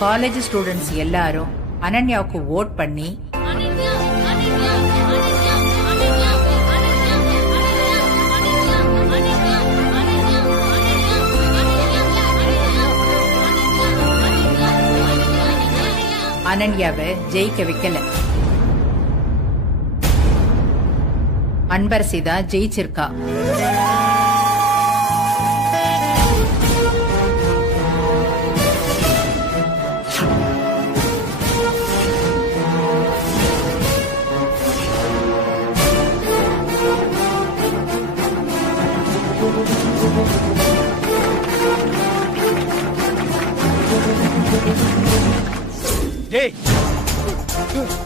College students எல்லாரும் அனன்யாவுக்கு vote பண்ணி அனன்யாவை ஜெயிக்க வைக்கல. அன்பரசி தான் ஜெயிச்சிருக்கா.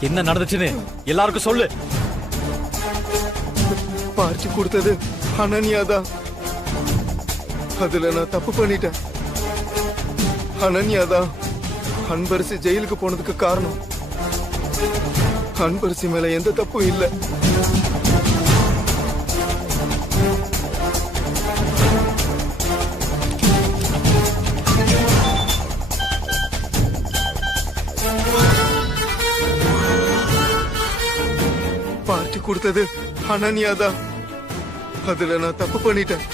என்ன நடந்துச்சுன்னு எல்லாருக்கும் சொல்லு. பார்த்து கொடுத்தது அனன்யா தான். அதுல நான் தப்பு பண்ணிட்டேன். அனன்யா தான் அன்பரசி ஜெயிலுக்கு போனதுக்கு காரணம். அன்பரசி மேல எந்த தப்பும் இல்ல. பார்த்து கொடுத்தது அனன்யா தான். அதுல நான் தப்பு பண்ணிட்டேன்.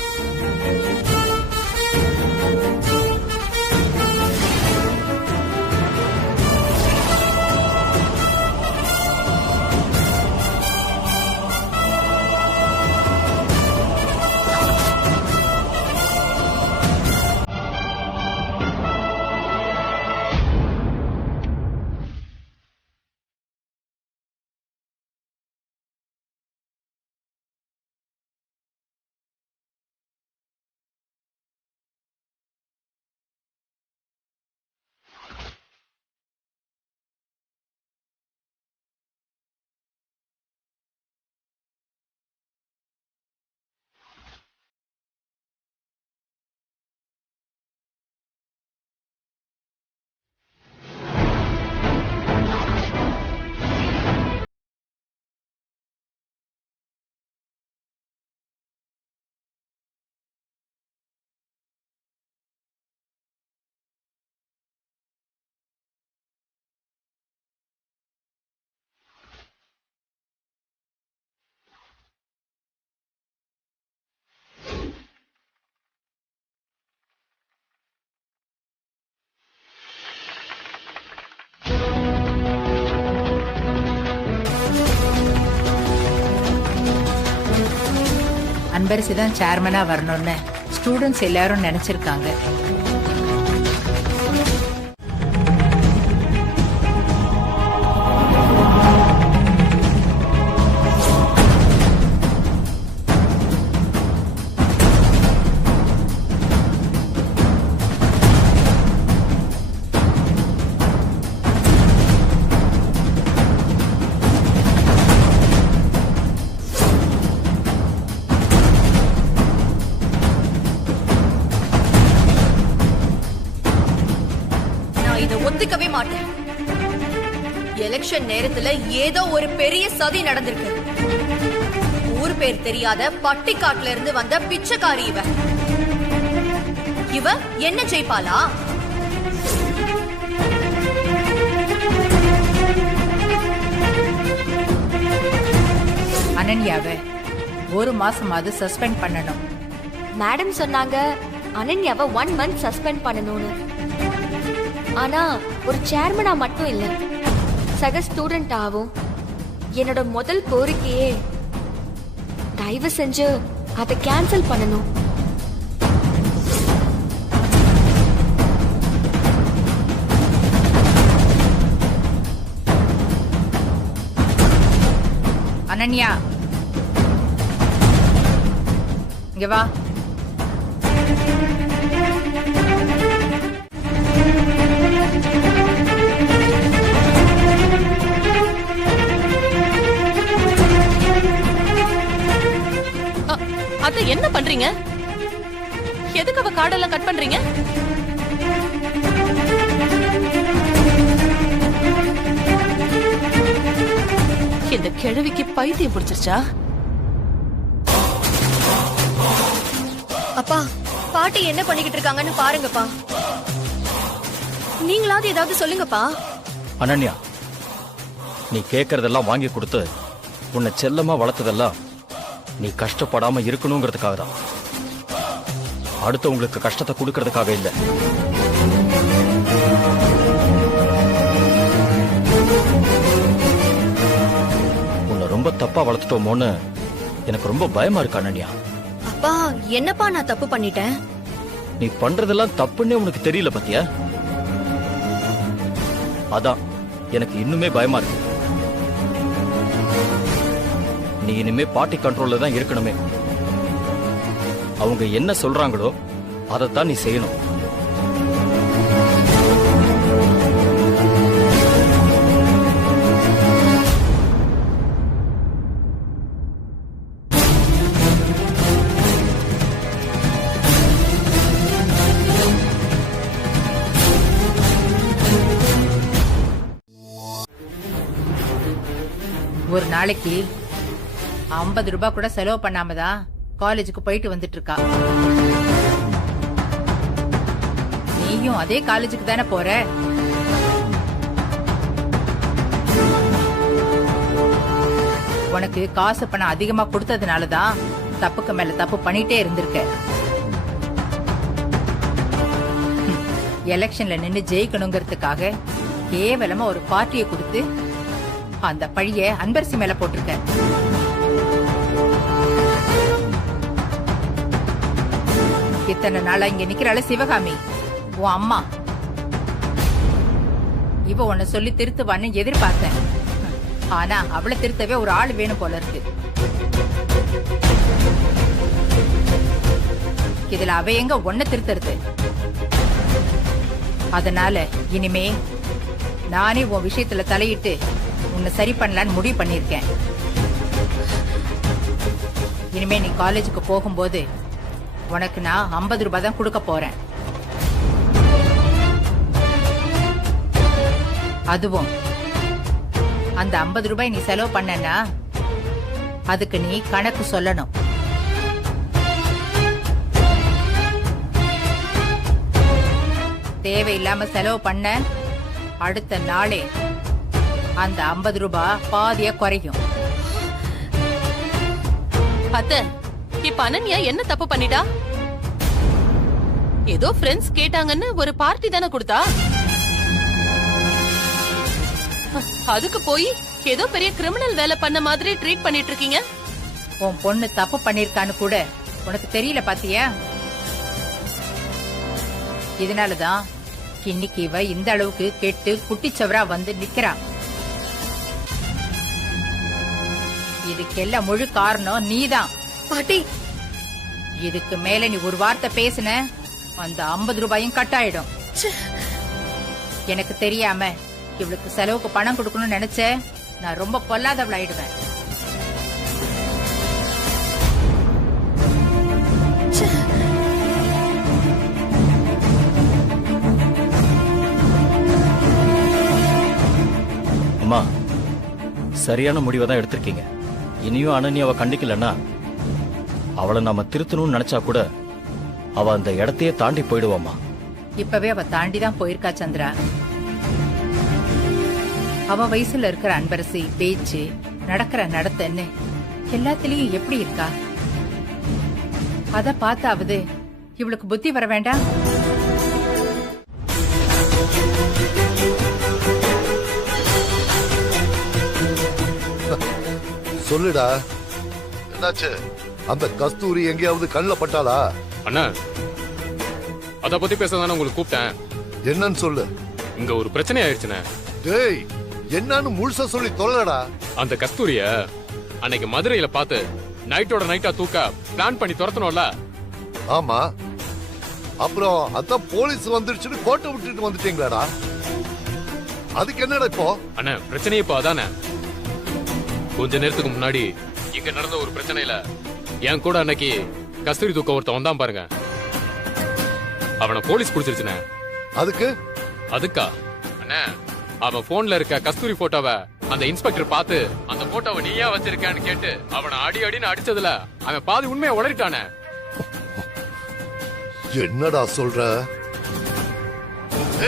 அன்பரசி தான் சேர்மனா வரணும்னு ஸ்டூடெண்ட்ஸ் எல்லாரும் நினைச்சிருக்காங்க. ஒத்துக்கவே மாட்டேன். எலெக்ஷன் நேரத்துல ஏதோ ஒரு பெரிய சதி நடந்திருக்கு. ஊர் பேர் தெரியாத பட்டிக்காட்டுல இருந்து வந்த பிச்சைக்காரி இவ என்ன ஜெயிப்பாளா? அனன்யாவை ஒரு மாசமாவது சஸ்பெண்ட் பண்ணணும். மேடம் சொன்னாங்க அனன்யாவை 1 month சஸ்பெண்ட் பண்ணணும்னு. ஆனா ஒரு சேர்மனா மட்டும் இல்ல, சக ஸ்டூடெண்ட் ஆகும். என்னோட முதல் கோரிக்கையே தயவு செஞ்சு அதை கேன்சல் பண்ணணும். அனன்யா இங்க வா. அத்தை என்ன பண்றீங்க? எதுக்கு அவ கார்டெல்லாம் கட் பண்றீங்க? இந்த கிழவிக்கு பைத்தியம் பிடிச்சிருச்சா? அப்பா, பாட்டி என்ன பண்ணிக்கிட்டு இருக்காங்கன்னு பாருங்கப்பா. நீங்களாவது ஏதாவது சொல்லுங்கப்பா. அனன்யா, நீ கேட்கறதெல்லாம் வாங்கி கொடுத்து உன்னை செல்லமா வளர்த்ததெல்லாம் நீ கஷ்டப்படாம இருக்கணுங்கிறதுக்காக தான். அடுத்தவங்களுக்கு கஷ்டத்தை கொடுக்கறதுக்காக இல்லை. உன்னை ரொம்ப தப்பா வளர்த்துட்டோமோன்னு எனக்கு ரொம்ப பயமா இருக்கு அனன்யா. அப்பா, என்னப்பா நான் தப்பு பண்ணிட்டேன்? நீ பண்றதெல்லாம் தப்புன்னே உனக்கு தெரியல பாத்தியா? அதான் எனக்கு இன்னுமே பயமா இருக்கு. நீ இனிமே பாட்டி கண்ட்ரோல்ல தான் இருக்கணுமே. அவங்க என்ன சொல்றாங்களோ அதைத்தான் நீ செய்யணும். ஒரு நாளைக்கு 50 ரூபாய் கூட செலவு பண்ணாம தான் காலேஜுக்கு போயிட்டு வந்துட்டு இருக்கா. நீயும் அதே காலேஜுக்கு தானே போற? உனக்கு காசு பணம் அதிகமா கொடுத்ததுனாலதான் தப்புக்கு மேல தப்பு பண்ணிட்டே இருந்திருக்க. எலெக்ஷன்ல நின்னு ஜெயிக்கணுங்கிறதுக்காக கேவலமா ஒரு பார்ட்டியை கொடுத்து அந்த பழிய அன்பரசி மேல போட்டிருக்க. இத்தனை நாளா இங்க நிக்கிறாள சிவகாமி, உன் அம்மா. இவ உன்னை சொல்லி திருத்துவான்னு எதிர்பார்த்தேன். ஆனா அவளை திருத்தவே ஒரு ஆள் வேணும் போல இருக்கு. இதுல அவ எங்க ஒன்ன திருத்துறது? அதனால இனிமே நானே உன் விஷயத்துல தலையிட்டு உன்னை சரி பண்ணலான்னு முடிவு பண்ணிருக்கேன். இனிமே நீ காலேஜுக்கு போகும்போது உனக்கு நான் 50 ரூபாய் தான் கொடுக்க போறேன். அதுவும் அந்த 50 ரூபாய் நீ செலவு பண்ணனா அதுக்கு நீ கணக்கு சொல்லணும். தேவையில்லாம செலவு பண்ண அடுத்த நாளே அந்த 50 ரூபாய் பாதியா குறையும். அத்தை, இப்ப அனன்யா என்ன தப்பு பண்ணிட்டா? ஏதோ ஃப்ரெண்ட்ஸ் கேட்டாங்கன்னு ஒரு பார்ட்டி தானே கொடுத்தா. அதுக்கு போய் ஏதோ பெரிய கிரிமினல் வேலை பண்ண மாதிரி ட்ரீட் பண்ணிட்டு இருக்கீங்க. உன் பொண்ணு தப்பு பண்ணிருக்கான்னு கூட உனக்கு தெரியல பாத்தியா? இதனாலதான் இன்னைக்கு இவ இந்த அளவுக்கு கெட்டு குட்டிச்சவரா வந்து நிக்கிறா. இதுக்கெல்லாம் முழு காரணம் நீதான் பாட்டி. இதுக்கு மேல நீ ஒரு வார்த்தை பேசுன அந்த 50 ரூபாயும் கட் ஆயிடும். எனக்கு தெரியாம இவளுக்கு செலவுக்கு பணம் கொடுக்கணும்னு நினைச்ச நான் ரொம்ப பொல்லாதவளாயிடுவேன். அம்மா, சரியான முடிவை தான் எடுத்திருக்கீங்க. இனியும் அனன்யாவை கண்டிக்கலன்னா அவளை நாம திருத்தணும்னு நினைச்சா கூட அவ அந்த இடத்தையே தாண்டி போயிடுவாமா. இப்பவே அவ தாண்டி தான் போயிருக்கா சந்திரா. அவ வயசுல இருக்கிற அன்பரசி பேச்சு, நடக்கிற நடத்தன்னு எல்லாத்திலயும் எப்படி இருக்கா? அத பார்த்தாவது இவளுக்கு புத்தி வர வேண்டாம்? சொல்லுடா, என்னாச்சு? அந்த கஸ்தூரி எங்கேயாவது கண்ணுல பட்டாளா? அண்ணா, அத பத்தி பேசதானே உங்களுக்கு கூப்பிட்டேன். என்னன்னு சொல்லு. இங்க ஒரு பிரச்சனை ஆயிடுச்சுண்ணே. டேய், என்னன்னு முழுசா சொல்லி தொலைடா. அந்த கஸ்தூரிய அன்னைக்கு மதுரையில பார்த்து நைட்டோட நைட்டா தூக்க பிளான் பண்ணி துரத்தணும்ல. ஆமா, அப்புறம் அதான் போலீஸ் வந்துருச்சுன்னு கோட்டை விட்டுட்டு வந்துட்டீங்களாடா? அதுக்கு என்னடா இப்போ? அண்ணா, பிரச்சனையே இப்போ அதானே. கொஞ்ச நேரத்துக்கு முன்னாடி இங்க நடந்த ஒரு பிரச்சனையில என் கூட அன்னைக்கு கஸ்தூரி தூக்க ஒருத்தன் வந்தான் பாருங்க. அவனை போலீஸ் பிடிச்சிருச்சுண்ணே. அதுக்கு அதுக்கா அண்ணா, அவன் போன்ல இருக்க கஸ்தூரி போட்டோவை அந்த இன்ஸ்பெக்டர் பார்த்து அந்த போட்டோவை நீயா வச்சிருக்கான்னு கேட்டு அவனை அடி அடின்னு அடிச்சதுல அவன் பாதி உண்மையை உளறிட்டானே. என்னடா சொல்ற?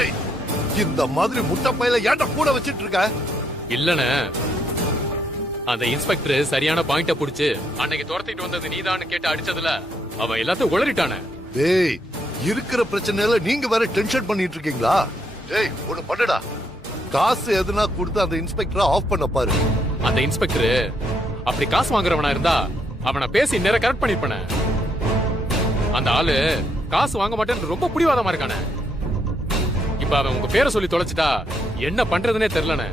ஏய், இந்த மாதிரி முட்டை பையில ஏன்டா கூட வச்சிட்டு இருக்க? இல்லண்ணே, அந்த இன்ஸ்பெக்டர் சரியான பாயிண்ட புடிச்சு அன்னைக்கு துரத்திட்டு வந்தது நீதான்னு கேட்டு அடிச்சதுல அவன் எல்லாத்தையும் உளறிட்டானே. டேய், இருக்கிற பிரச்சனையில நீங்க வேற டென்ஷன் பண்ணிட்டு இருக்கீங்களா? டேய், ஒண்ணு பண்ணுடா, காசு எதுனா கொடுத்து அந்த இன்ஸ்பெக்டரை ஆஃப் பண்ண பாரு. அந்த இன்ஸ்பெக்டர் அப்படி காசு வாங்குறவனா இருந்தா அவனை பேசி நேர கரெக்ட் பண்ணிருப்பானே. அந்த ஆளு காசு வாங்க மாட்டேன்னு ரொம்ப புடிவாதமா இருக்கானே. இப்ப அவன் உங்க பேரை சொல்லி தொலைச்சிட்டா என்ன பண்றதுனே தெரியலனே.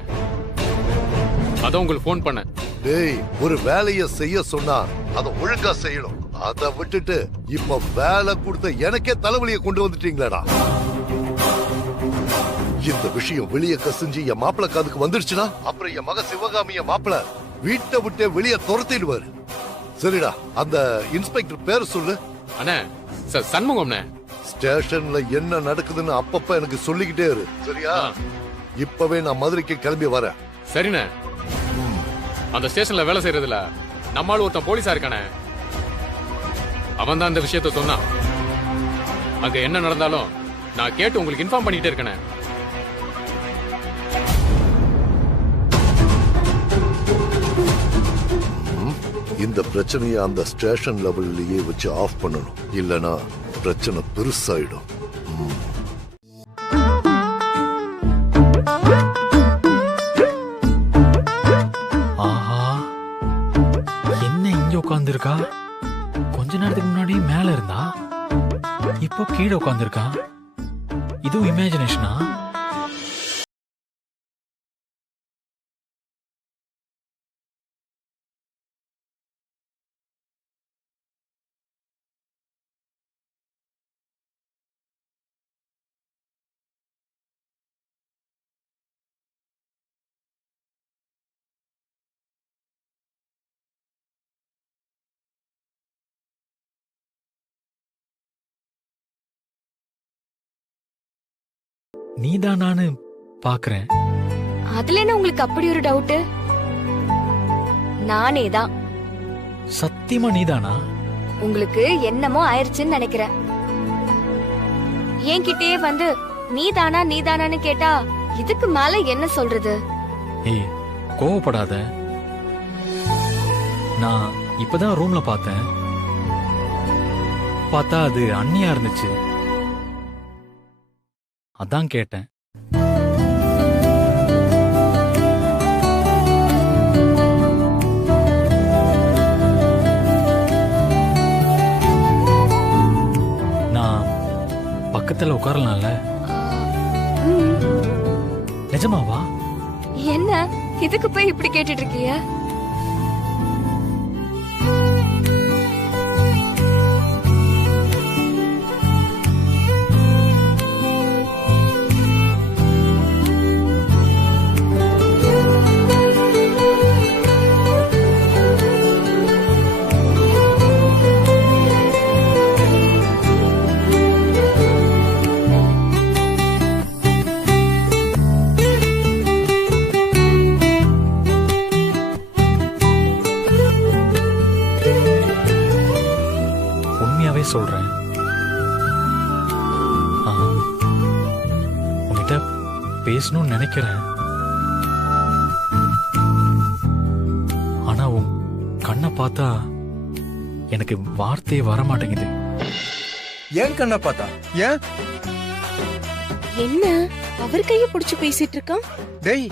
அதான் உங்களுக்கு போன் பண்ணேன். டேய், ஒரு வேலைய செய்ய சொன்னா அத ஒழுங்கா செய்யணும். அத விட்டுட்டு இப்ப வேலை கொடுத்த எனக்கே தலைவலியை கொண்டு வந்துட்டீங்களாடா. இந்த விஷயம் வெளியே கசிஞ்சு என் மாப்பிள காதுக்கு வந்துருச்சுன்னா அப்புறம் என் மக சிவகாமிய மாப்பிள வீட்டை விட்டு வெளியே துரத்திடுவாரு. சரிடா, அந்த இன்ஸ்பெக்டர் பேர் சொல்லு. அண்ணே, சண்முகம்ண்ணே. ஸ்டேஷன்ல என்ன நடக்குதுன்னு அப்பப்ப எனக்கு சொல்லிக்கிட்டே இரு, சரியா? இப்பவே நான் மதுரைக்கு கிளம்பி வரேன். சரிண்ணே. அந்த ஸ்டேஷன்ல வேலை செய்யறதுல நம்மால ஒருத்தன் போலீஸா இருக்கானே, அவன் தான் இந்த விஷயத்த சொன்னான். அங்க என்ன நடந்தாலும் நான் கேட்டு உங்களுக்கு இன்ஃபார்ம் பண்ணிட்டே இருக்கேன். இந்த பிரச்சனையை அந்த ஸ்டேஷன் லெவல்லயே வச்சு ஆஃப் பண்ணணும், இல்லனா பிரச்சனை பெருசாயிடும். ஆஹா, என்ன இங்க உட்கார்ந்திருக்கா? கொஞ்ச நேரத்துக்கு முன்னாடி மேல இருந்தா, இப்போ கீழே உட்கார்ந்திருக்கா. இதுவும் இமேஜினேஷனா? நீதான் நானு பாக்குறேன். அதுல என்ன உங்களுக்கு அப்படி ஒரு டவுட்? நானே தான். சத்தியமா நீதானா? உங்களுக்கு என்னமோ ஆயிருச்சுன்னு நினைக்கிறேன். என்கிட்டயே வந்து நீதானா நீதானான்னு கேட்டா இதுக்கு மேல என்ன சொல்றது? ஏய், கோவப்படாத. நான் இப்பதான் ரூம்ல பார்த்தா அது அண்ணியா இருந்துச்சு, அதான் கேட்டேன். நான் பக்கத்துல உட்காரலாம்ல? நிஜமாவா? என்ன இதுக்கு போய் இப்படி கேட்டுட்டு இருக்கீங்க? சொல்றேன். உன்கிட்ட பேசணும்னு நினைக்கிறேன். ஆனா உன் கண்ணை பார்த்தா எனக்கு வார்த்தையே வர மாட்டேங்குது. ஏன் கண்ணை பார்த்தா? ஏன் என்ன அவர் கைய புடிச்சு பேசிட்டு இருக்கான்? டேய்,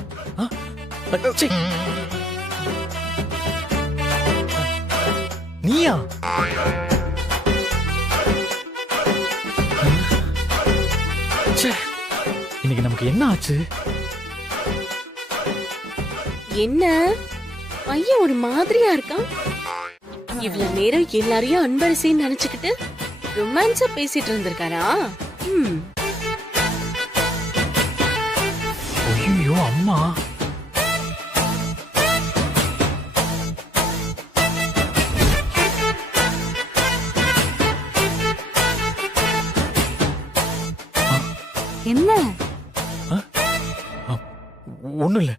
நீயா? இன்னைக்கு நமக்கு என்ன ஆச்சு? என்ன பையன் ஒரு மாதிரியா இருக்கான்? இவ்வளவு நேரம் எல்லாரையும் அன்பரசின்னு நினைச்சுக்கிட்டு ரொமான்ஸா பேசிட்டு இருந்திருக்காரா? ஐயோ அம்மா, என்ன? ஒண்ணும் இல்ல.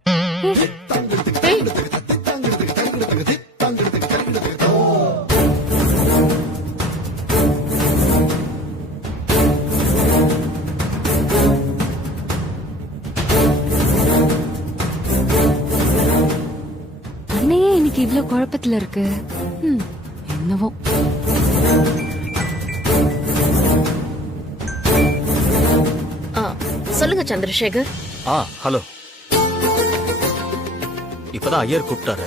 இன்னைக்கு இவ்ளோ குழப்பத்துல இருக்கு. என்னவோ. சொல்லுங்க சந்திரசேகர். ஹலோ. இப்பதான் ஐயர் கூப்பிட்டாரு.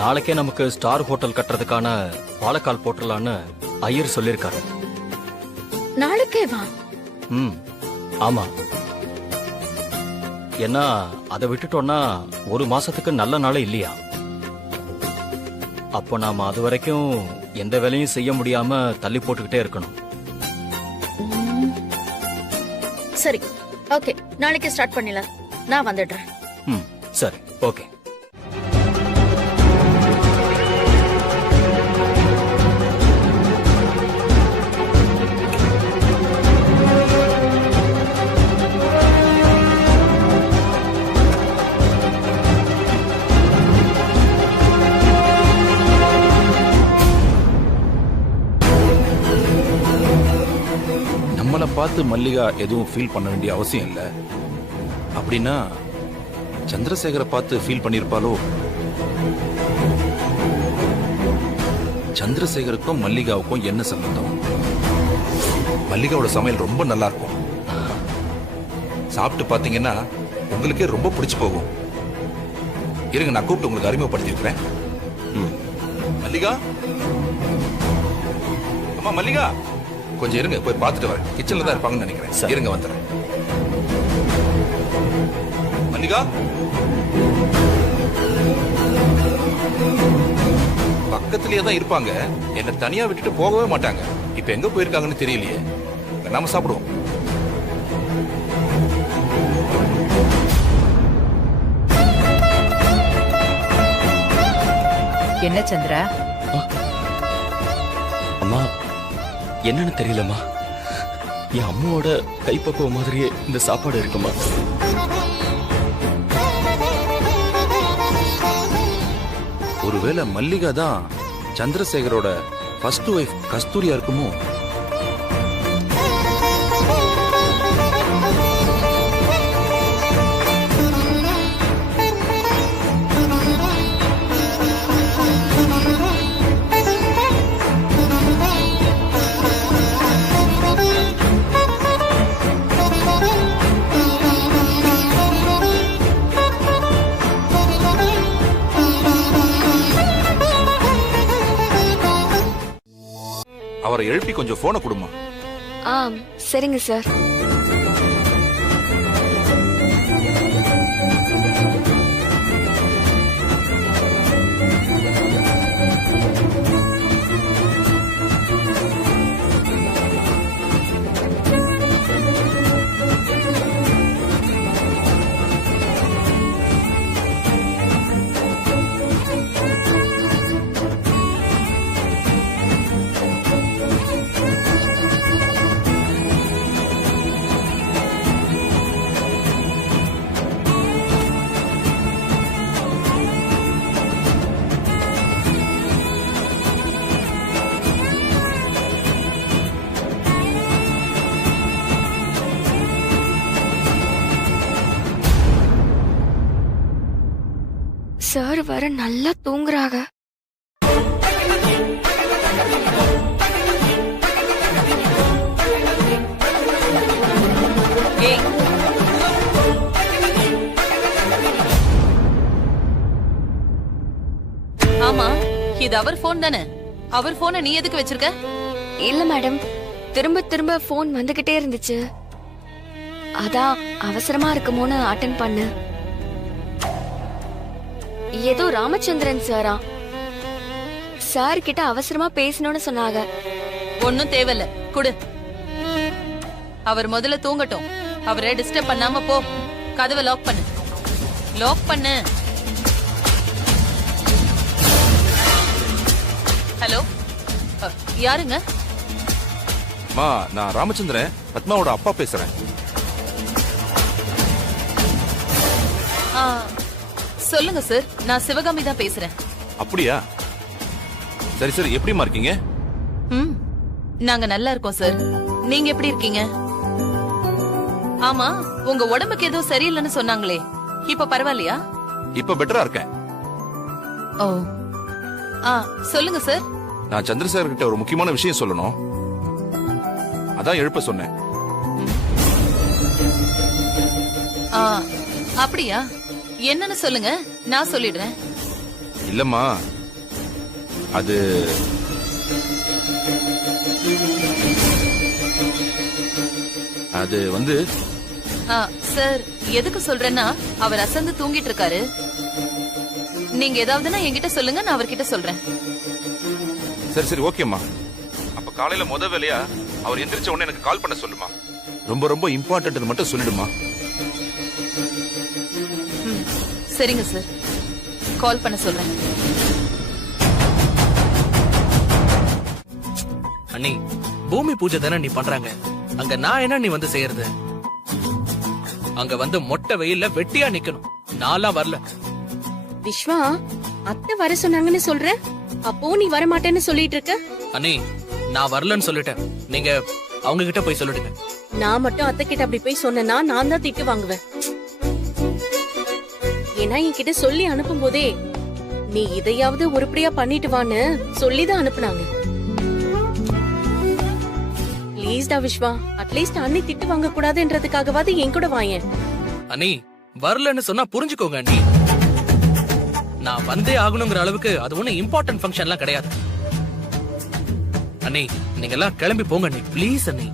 நாளைக்கே நமக்கு ஸ்டார் ஹோட்டல் கட்டுறதுக்கான பாலக்கால் போட்டுடலான்னு ஐயர் சொல்லிருக்காரு. நாளைக்கே வா. ஆமா. ஏன்னா அதை விட்டுட்டோம்னா ஒரு மாசத்துக்கு நல்ல நாளே இல்லையா. அப்போ நாம அது வரைக்கும் எந்த வேலையும் செய்ய முடியாம தள்ளி போட்டுக்கிட்டே இருக்கணும். சரி, ஓகே, நாளைக்கு ஸ்டார்ட் பண்ணிடலாம். நான் வந்துடுறேன். சரி, ஓகே. நம்மளை பார்த்து மல்லிகா எதுவும் ஃபீல் பண்ண வேண்டிய அவசியம் இல்லை. அப்படின்னா சந்திரசேகரை பார்த்து ஃபீல் பண்ணிருப்பாளோ? சந்திரசேகருக்கும் மல்லிகாவுக்கும் என்ன சம்பந்தம்? மல்லிகாவோட சமையல் ரொம்ப நல்லா இருக்கும். சாப்பிட்டு பாத்தீங்கன்னா உங்களுக்கே ரொம்ப பிடிச்சு போகும். இருங்க, நான் கூப்பிட்டு உங்களுக்கு அறிமுகப்படுத்தி வைக்கிறேன். மல்லிகா, அம்மா மல்லிகா, கொஞ்சம் இருங்க, போய் பார்த்துட்டு வரேன். கிச்சன்ல தான் இருப்பாங்கன்னு நினைக்கிறேன். இருங்க, வந்துடுறேன். மல்லிகா, பக்கத்திலேயே தான் இருப்பாங்க. என்ன தனியா விட்டுட்டு போகவே மாட்டாங்க. இப்ப எங்க போயிருக்காங்கன்னு தெரியலையே. நாம சாப்பிடுவோம். என்ன சந்திரா? அம்மா, என்னன்னு தெரியலம்மா. என் அம்மாவோட கைப்பக்குவம் மாதிரியே இந்த சாப்பாடு இருக்குமா? ஒருவேளை மல்லிகா தான் சந்திரசேகரோட ஃபர்ஸ்ட் ஒய்ஃப் கஸ்தூரியா இருக்குமோ? அவரை எழுப்பி கொஞ்சம் போனை கொடுமா. சரிங்க சார். சார் வர நல்லா தூங்குறாங்க. ஆமா, இது அவர் போன் தானே? அவர் போனை நீ எதுக்கு வச்சிருக்க? இல்ல மேடம், திரும்ப திரும்ப போன் வந்துகிட்டே இருந்துச்சு. அதான் அவசரமா இருக்குமோன்னு அட்டென்ட் பண்ணு. ஏதோ ராமச்சந்திரன் சாரா, சார் கிட்ட அவசரமா பேசணும்னு சொன்னாங்க. ஒன்னும் தேவையில்ல, குடு. அவர் முதல்ல தூங்கட்டும். அவரை டிஸ்டர்ப் பண்ணாம போ. கதவை லாக் பண்ணு. லாக் பண்ணு. ஹலோ, யாருங்க? மா, நான் ராமச்சந்திரன், பத்மாவோட அப்பா பேசுறேன். சொல்லுங்க சார், நான் சிவகாமி தான் பேசுறேன். அப்படியா? சரி சரி, எப்படிமா இருக்கீங்க? நாங்க நல்லா இருக்கோம் சார். நீங்க எப்படி இருக்கீங்க? ஆமா, உங்க உடம்புக்கு ஏதோ சரியில்லைன்னு சொன்னாங்களே, இப்ப பரவாயில்லையா? இப்ப பெட்டரா இருக்கேன். ஓ ஆ சொல்லுங்க சார். நான் சந்திரசேகர் கிட்ட ஒரு முக்கியமான விஷயம் சொல்லணும், அதான் எழுப்ப சொன்னேன். ஆ அப்படியா? என்னன்னு சொல்லுங்க, நான் சொல்லிடுறேன். இல்லம்மா, அது அது வந்து சார் எதுக்கு சொல்றேன்னா, அவர் அசந்து தூங்கிட்டு இருக்காரு. நீங்க ஏதாவதுன்னா என்கிட்ட சொல்லுங்க, நான் அவர்கிட்ட சொல்றேன். சரி சரி ஓகேம்மா. அப்ப காலையில முத வேலையா அவர் எந்திரிச்ச உடனே எனக்கு கால் பண்ண சொல்லுமா. ரொம்ப ரொம்ப இம்பார்ட்டன்ட் மட்டும் சொல்லிடுமா. சரிங்க சார், கால் பண்ண சொல்றேன். அண்ணி, பூமி பூஜை தானே நீ பண்றாங்க, அங்க நான் என்ன நீ வந்து செய்யறது? அங்க வந்து மொட்டை வெயில்ல வெட்டியா நிக்கணும், நான்லாம் வரல. விஸ்வா, அத்தை வர சொன்னாங்கன்னு சொல்ற, அப்போ நீ வர மாட்டேன்னு சொல்லிட்டு இருக்க. அண்ணி, நான் வரலன்னு சொல்லிட்டேன், நீங்க அவங்க கிட்ட போய் சொல்லிடுங்க. நான் மட்டும் அத்தை கிட்ட அப்படி போய் சொன்னா நான் தான் திட்டு வாங்குவேன். ஏன்னா என்கிட்ட சொல்லி அனுப்பும் போதே நீ இதையாவது உருப்படியா பண்ணிட்டு வான்னு சொல்லிதான் அனுப்புனாங்க. ப்ளீஸ்டா விஸ்வா, அட்லீஸ்ட் அண்ணி திட்டு வாங்க கூடாதுன்றதுக்காகவாது என் கூட வாயேன். அண்ணி, வரலன்னு சொன்னா புரிஞ்சுக்கோங்க அண்ணி. நான் வந்தே ஆகணுங்கிற அளவுக்கு அது ஒண்ணு இம்பார்ட்டன்ட் ஃபங்க்ஷன்லாம் கிடையாது. அண்ணி, நீங்க எல்லாம் கிளம்பி போங்க அண்ணி, ப்ளீஸ் அண்ணி.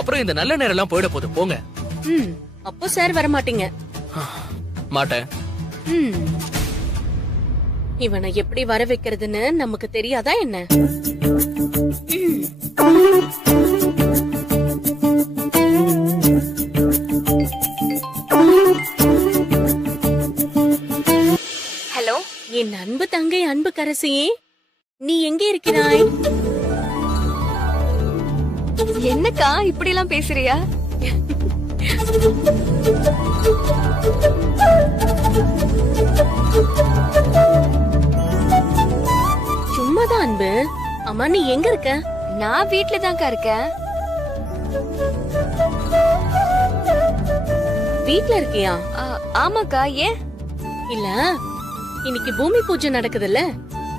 அப்புறம் இந்த நல்ல நேரம் எல்லாம் போயிட போகுது, போங்க. அப்போ சார் வர மாட்டீங்க? மாட்டேன். இவனை எப்படி வர வைக்கிறதுன்னு நமக்கு தெரியாதா என்ன? ஹலோ, என் அன்பு தங்கை, அன்பு கரசியே, நீ எங்கே இருக்கிறாய்? என்னக்கா இப்படி எல்லாம் பேசுறியா? சும்மாதான் அன்பு. அம்மா, நீ எங்க இருக்க? நான் வீட்ல தான்க்கா இருக்கேன். வீட்ல இருக்கியா? ஆமாக்கா, ஏன்? இல்ல, இன்னைக்கு பூமி பூஜை நடக்குதுல்ல,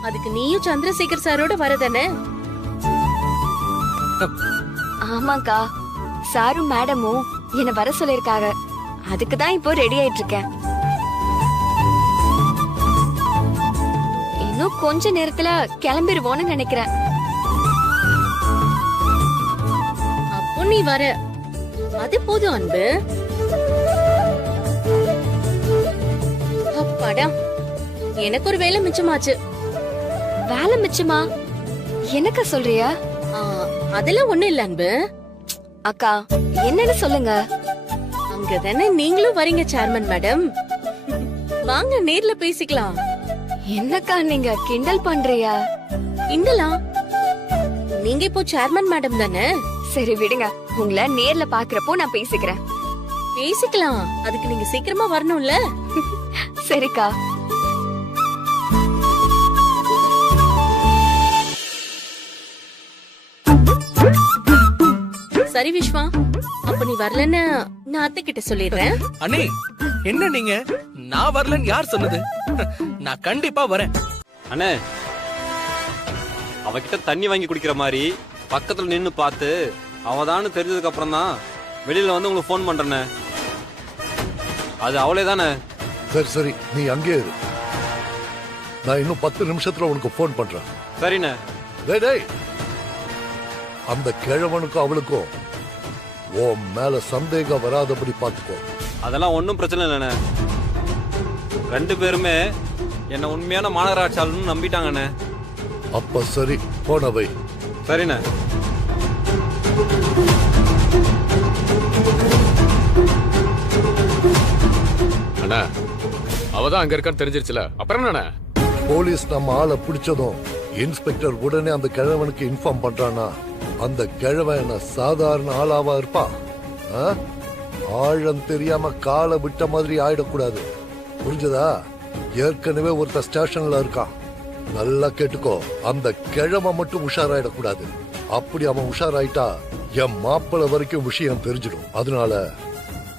அதுக்கு நீயும் சந்திரசேகர் சாரோட வரதானே? ஆமாக்கா, சாரும் மேடமும் என்ன வர சொல்லிருக்காங்க, அதுக்கு தான் இப்போ ரெடி ஆயிட்டு இருக்கேன். இன்னும் கொஞ்ச நேரத்துல கிளம்பிடுவோன்னு நினைக்கிறேன். அப்போ நீ வர, அது போதும் அன்பு. அப்பாடா, எனக்கு ஒரு வேலை மிச்சமாச்சு. வேலை மிச்சமா? என்னக்கா சொல்றியா? அதெல்லாம் ஒண்ணு இல்ல அன்பு. அக்கா, என்னன்னு சொல்லுங்க. அங்கதானே நீங்களும் வரீங்க சேர்மன் மேடம், வாங்க நேர்ல பேசிக்கலாம். என்னக்கா நீங்க கிண்டல் பண்றியா? கிண்டலா? நீங்க இப்போ சேர்மன் மேடம் தானே? சரி விடுங்க, உங்களை நேர்ல பாக்குறப்போ நான் பேசிக்கிறேன். பேசிக்கலாம், அதுக்கு நீங்க சீக்கிரமா வரணும்ல. சரிக்கா. சரி விஸ்வா, அப்ப நீ வரலன்னு நான் அத்தை கிட்ட சொல்லிடுறேன். அண்ணி, என்ன நீங்க நான் வரலன்னு யார் சொன்னது? நான் கண்டிப்பா வரேன். அண்ணே, அவகிட்ட தண்ணி வாங்கி குடிக்கிற மாதிரி பக்கத்துல நின்னு பார்த்து அவதான்னு தெரிஞ்சதுக்கு அப்புறம் தான் வெளியில வந்து உங்களுக்கு ஃபோன் பண்றேனே. அது அவளே தானே? சரி சரி, நீ அங்கே இரு, நான் இன்னும் 10 நிமிஷத்துல உனக்கு ஃபோன் பண்றேன். சரிண்ணே. டேய் டேய், அந்த கிழவனுக்கும் அவளுக்கும் உன் மேல சந்தேகம் வராதபடி பாத்துக்கோ. அதெல்லாம் ஒன்றும் பிரச்சனை இல்லைண்ணே. 2 பேருமே என்ன உண்மையான மாநகராட்சியாளர்னு நம்பிட்டாங்கண்ணே. அப்ப சரி, போன வை. சரிண்ணே. அண்ணா, அவதான் அங்க இருக்கான்னு தெரிஞ்சிருச்சுல, அப்புறம் என்ன? போலீஸ் நம்ம ஆளை பிடிச்சதும் இன்ஸ்பெக்டர் உடனே அந்த கிழவனுக்கு இன்ஃபார்ம் பண்றானா, அந்த கிழவன் என்ன சாதாரண ஆளாவா இருப்பான்? ஆழம் தெரியாம காலை விட்ட மாதிரி ஆயிடக்கூடாது, புரிஞ்சதா? ஏற்கனவே ஒருத்தர் ஸ்டேஷன்ல இருக்கான், நல்லா கேட்டுக்கோ. அந்த கிழவன் மட்டும் உஷாராயிடக்கூடாது. அப்படி அவன் உஷாராயிட்டா என் மாப்பிள்ளை வரைக்கும் விஷயம் தெரிஞ்சிடும். அதனால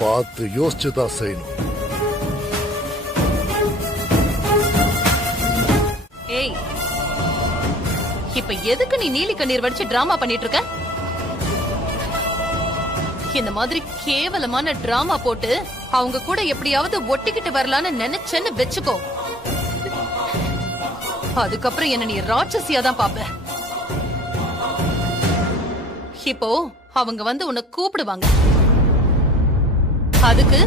பார்த்து யோசிச்சுதான் செய்யணும். எதுக்கு நீ நீலி கண்ணீர் வடிச்சு டிராமா பண்ணிட்டு இருக்க? இந்த மாதிரி கேவலமான டிராமா போட்டு அவங்க கூட எப்படியாவது ஒட்டிக்கிட்டு வரலான்னு நினைச்சேன்னு வெச்சுக்கோ. அதுக்கப்புறம் என்ன நீ ராட்சசியா தான் பாப்ப. இப்போ அவங்க வந்து உன்னை கூப்பிடுவாங்க. அதுக்கு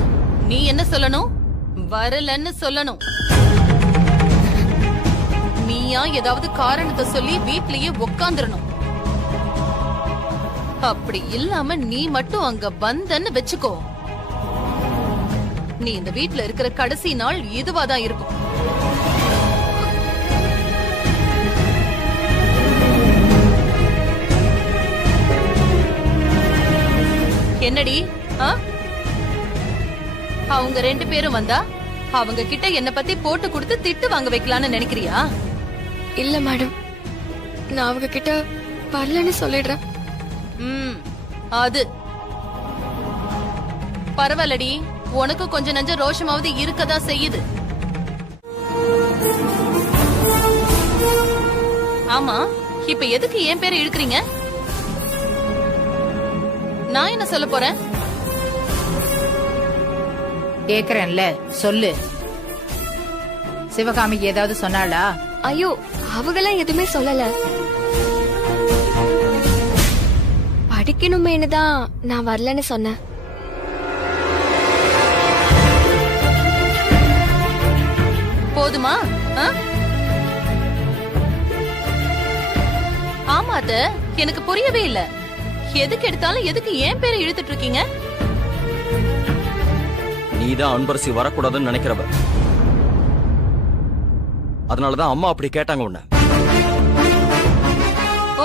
நீ என்ன சொல்லணும்? வரலன்னு சொல்லணும். நீயா ஏதாவது காரணத்தை சொல்லி வீட்லயே உக்காந்துடணும். அப்படி இல்லாம நீ மட்டும் அங்க வந்தன்னு வெச்சுக்கோ, நீ இந்த வீட்ல இருக்கிற கடைசி நாள் இதுவாதான் இருக்கும். என்னடி? அவங்க 2 பேரும் வந்தா அவங்க கிட்ட என்ன பத்தி போட்டு கொடுத்து திட்டு வாங்க வைக்கலான்னு நினைக்கிறியா? இல்ல மேடம், நான் அவங்க கிட்ட வரலன்னு சொல்லிடுறேன். அது பரவாயில்லடி, உனக்கு கொஞ்சம் நஞ்ச ரோஷமாவது இருக்கதா செய்யுது. ஆமா, இப்ப எதுக்கு என் பேரை இழுக்கிறீங்க? நான் என்ன சொல்ல போறேன்? கேக்குறேன்ல, சொல்லு. சிவகாமிக்கு ஏதாவது சொன்னாளா? ஐயோ, அவங்களாம் எதுவுமே சொல்லல. படிக்கணுமேனு தான் நான் வரலன்னு சொன்னேன். போதுமா? ஆமா அத்த, எனக்கு புரியவே இல்ல. எதுக்கு எடுத்தாலும் எதுக்கு ஏன் பேரை இழுத்துட்டு இருக்கீங்க? நீதான் அன்பரசி வரக்கூடாதுன்னு நினைக்கிறவ. அதனாலதான் அம்மா அப்படி கேட்டாங்க உன்ன.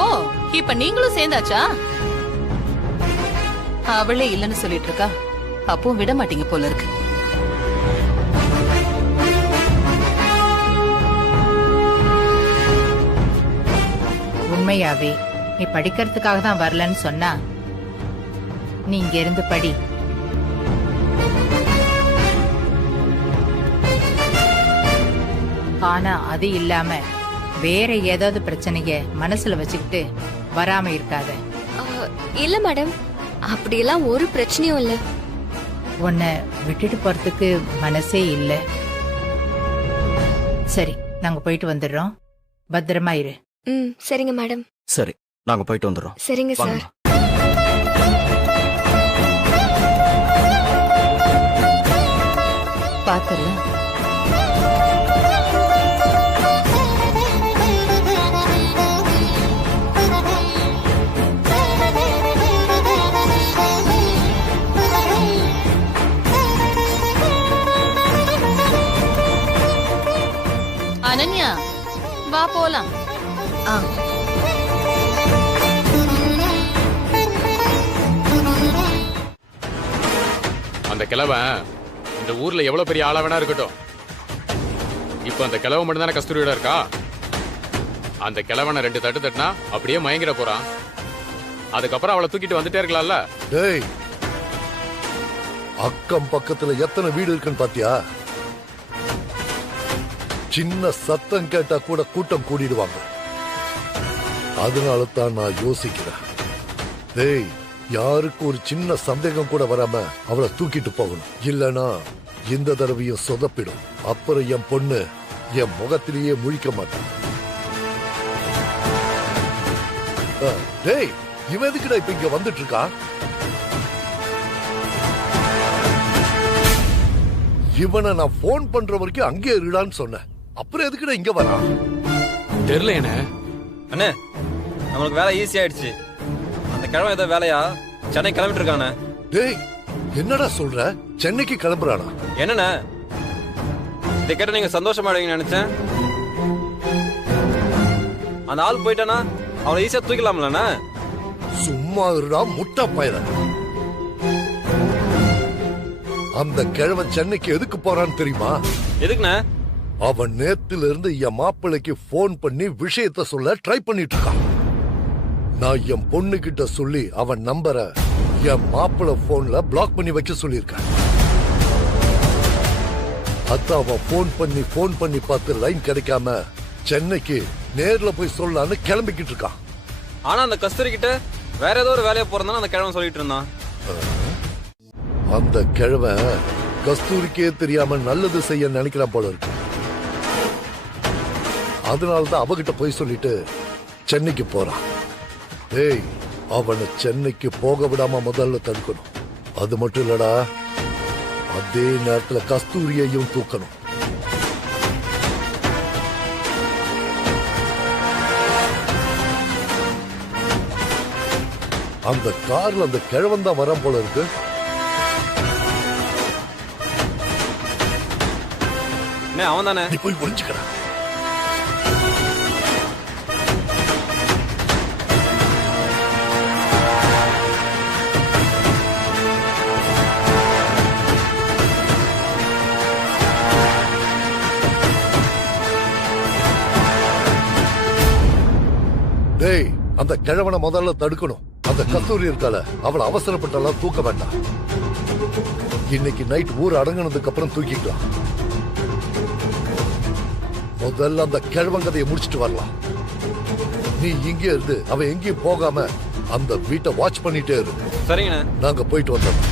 ஓ, இப்ப நீங்களும் சேர்ந்தாச்சா? அவளே இல்லன்னு சொல்லிட்டு இருக்கா, அப்பவும் விட மாட்டீங்க போல இருக்கு. உண்மையாவே நீ படிக்கிறதுக்காக தான் வரலன்னு சொன்னா நீ இங்க இருந்து படி. ஆனா அது இல்லாம வேற ஏதாவது பிரச்சனைய மனசுல வச்சுக்கிட்டு வராம இருக்காத. இல்ல மேடம், அப்படியெல்லாம் ஒரு பிரச்சனையும் இல்ல. உன்னை விட்டுட்டு போறதுக்கு மனசே இல்ல. சரி, நாங்க போயிட்டு வந்துடுறோம். பத்திரமா இரு. சரிங்க மேடம். சரி, நாங்க போயிட்டு வந்துடுறோம். சரிங்க சார். பாத்துடலாம். அனன்யா, வா போலாம். அந்த கிழவன் இந்த ஊர்ல எவ்வளவு பெரிய ஆளா வேணா இருக்கட்டும், இப்ப அந்த கிழவன் மட்டும் தானே கஸ்தூரியோட இருக்கா. அந்த கிழவனை 2 தட்டு தட்டினா அப்படியே மயங்கிட போறான். அதுக்கப்புறம் அவளை தூக்கிட்டு வந்துட்டே இருக்கலாம்ல. டேய், அக்கம் பக்கத்துல எத்தனை வீடு இருக்குன்னு பாத்தியா? சின்ன சத்தம் கேட்டா கூட கூட்டம் கூடிடுவாங்க. அதனால தான் நான் யோசிக்கிறேன். டேய், யாருக்கு ஒரு சின்ன சந்தேகம் கூட வராம அவளை தூக்கிட்டு போகணும். இல்லனா இந்த தடவையும் சொதப்பிடும். அப்புறம் என் பொண்ணு என் முகத்திலேயே முழிக்க மாட்டான். டேய், இவன் எதுக்குடா இப்ப இங்க வந்துட்டு இருக்கா? இவனை நான் போன் பண்ற வரைக்கும் அங்கே இருடான்னு சொன்னேன். அப்புறம் எதுக்குடா இங்க வரா? தெரியல என்ன அண்ணே, நம்மளுக்கு வேலை ஈஸி ஆயிடுச்சு. அந்த கிழமை ஏதோ வேலையா சென்னை கிளம்பிட்டு இருக்கானே. டேய், என்னடா சொல்ற? சென்னைக்கு கிளம்புறானா? என்னண்ணே, இதை கேட்ட நீங்க சந்தோஷமாடுவீங்கன்னு நினைச்சேன். அந்த ஆள் போயிட்டானா அவளை ஈஸியா தூக்கலாம்லண்ணே. சும்மா இருடா முட்டா பயல. அந்த கிழவன் சென்னைக்கு எதுக்கு போறான்னு தெரியுமா? எதுக்குண்ணே? அவன் நேத்துல இருந்து என் மாப்பிள்ளைக்கு போன் பண்ணி விஷயத்த சொல்ல ட்ரை பண்ணிட்டு இருக்கான். நான் என் பொண்ணு கிட்ட சொல்லி அவன் நம்பரை என் மாப்பிள்ளை போன்ல பிளாக் பண்ணி வைக்க சொல்லியிருக்கேன். அதான் அவன் போன் பண்ணி பார்த்து லைன் கிடைக்காம சென்னைக்கு நேர்ல போய் சொல்லலான்னு கிளம்பிக்கிட்டு இருக்கான். ஆனா அந்த கஸ்தூரி கிட்ட வேற ஏதோ ஒரு வேலையை போறதா அந்த கிழவன் சொல்லிட்டு இருந்தான். அந்த கிழவன் கஸ்தூரிக்கே தெரியாம நல்லது செய்ய நினைக்கிறான் போல இருக்கு. அதனாலதான் அவகிட்ட போய் சொல்லிட்டு சென்னைக்கு போறான். ஏய், அவனை சென்னைக்கு போக விடாம முதல்ல தடுக்கணும். அது மட்டும் இல்லடா, அதே நேரத்துல கஸ்தூரியையும் தூக்கணும். அந்த கார்ல அந்த கிழவன் தான் வரான் போல இருக்கு. அவன் தானே? நீ போய் ஒளிஞ்சுக்கடா. டேய், அந்த கிழவனை முதல்ல தடுக்கணும். அந்த கஸ்தூரி இருக்கால, அவளை அவசரப்பட்டாலாம் தூக்க வேண்டாம். இன்னைக்கு நைட் ஊர் அடங்கினதுக்கு அப்புறம் தூக்கிக்கலாம். முதல்ல அந்த கிழவன் கதையை முடிச்சிட்டு வரலாம். நீ இங்கே இருந்து அவன் எங்கேயும் போகாம அந்த வீட்டை வாட்ச் பண்ணிட்டே இரு. சரிங்க, நாங்க போயிட்டு வந்தோம்.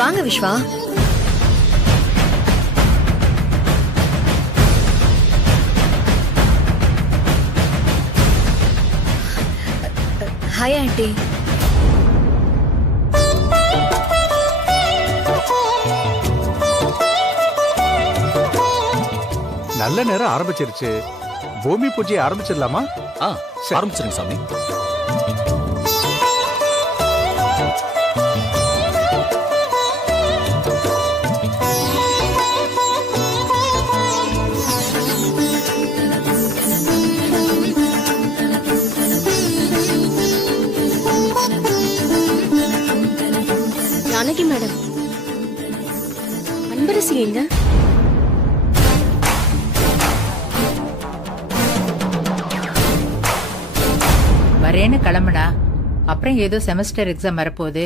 வாங்க விஸ்வா. Hi aunty. நல்ல நேரம் ஆரம்பிச்சிருச்சு. பூமி பூஜையை ஆரம்பிச்சிடலாமா? ஆரம்பிச்சிருங்க சாமி. ஜானகி மேடம், அன்பரசி எங்க? வரேன்னு கிளம்புனா அப்புறம் ஏதோ செமஸ்டர் எக்ஸாம் வரப்போகுது,